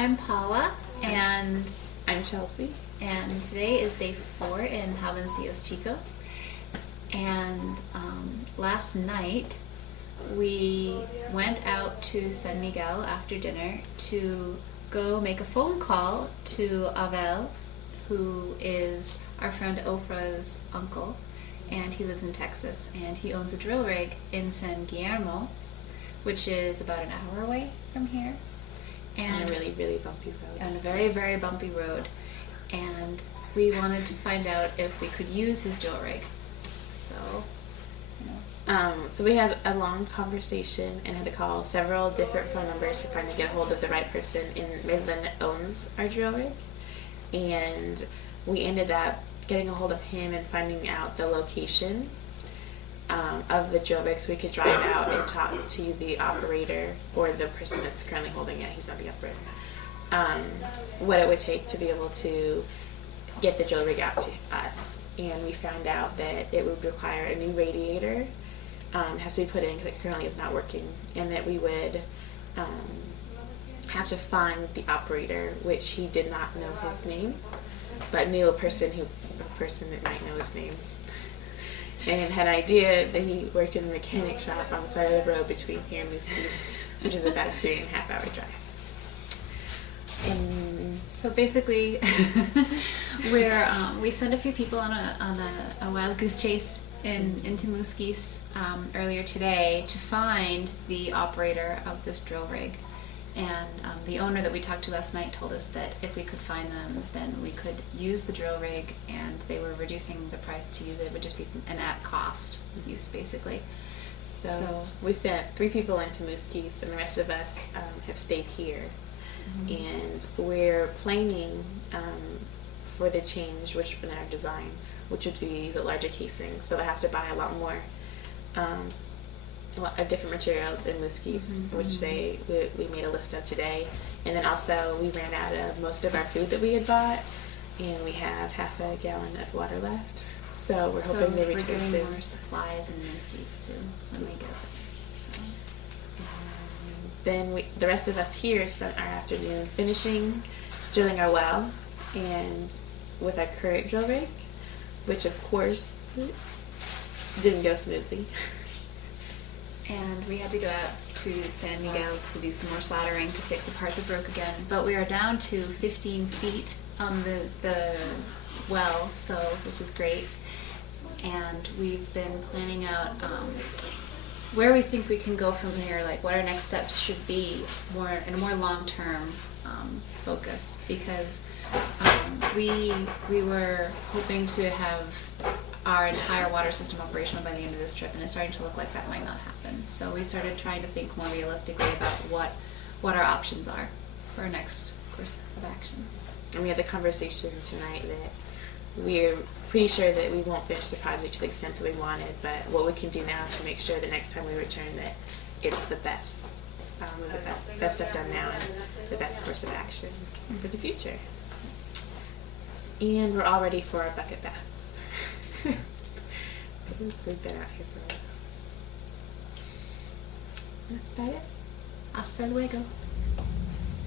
I'm Paula, and I'm Chelsea. And today is day 4 in Jaboncillos Chicos. And last night we went out to San Miguel after dinner to go make a phone call to Abel, who is our friend Ofra's uncle, and he lives in Texas, and he owns a drill rig in San Guillermo, which is about an hour away from here. And a really, really bumpy road. On a very, very bumpy road. And we wanted to find out if we could use his drill rig. So, So we had a long conversation and had to call several different phone numbers to finally get a hold of the right person in Midland that owns our drill rig. And we ended up getting a hold of him and finding out the location of the drill rig so we could drive out and talk to the operator, or the person that's currently holding it, he's not the operator, what it would take to be able to get the drill rig out to us. And we found out that it would require a new radiator, has to be put in because it currently is not working, and that we would have to find the operator, which he did not know his name, but knew a person that might know his name, and had an idea that he worked in a mechanic shop on the side of the road between here and Mooskies, which is about a 3.5 hour drive. And so basically, we sent a few people on a wild goose chase into Mooskies earlier today to find the operator of this drill rig. And the owner that we talked to last night told us that if we could find them, then we could use the drill rig, and they were reducing the price to use it. It would just be an at-cost use, basically. So we sent 3 people into Mooskies, and the rest of us have stayed here. Mm-hmm. And we're planning for the change, which in our design, which would be a larger casing. So I have to buy a lot more different materials in Mooskies, mm-hmm. which we made a list of today. And then also we ran out of most of our food that we had bought, and we have half a gallon of water left. So we're hoping they return soon. We're getting more supplies in Mooskies too when we go. So. Then the rest of us here spent our afternoon finishing drilling our well, and with our current drill rig, which of course didn't go smoothly. And we had to go out to San Miguel to do some more soldering to fix a part that broke again. But we are down to 15 feet on the well, which is great. And we've been planning out where we think we can go from here, like what our next steps should be, in a more long-term focus, because we were hoping to have our entire water system operational by the end of this trip, and it's starting to look like that might not happen. So we started trying to think more realistically about what our options are for our next course of action. And we had the conversation tonight that we're pretty sure that we won't finish the project to the extent that we wanted, but what we can do now to make sure the next time we return that it's the best, the best stuff done now, and the best course of action for the future. And we're all ready for our bucket baths. Because we've been out here for a while. That's about it. Hasta luego.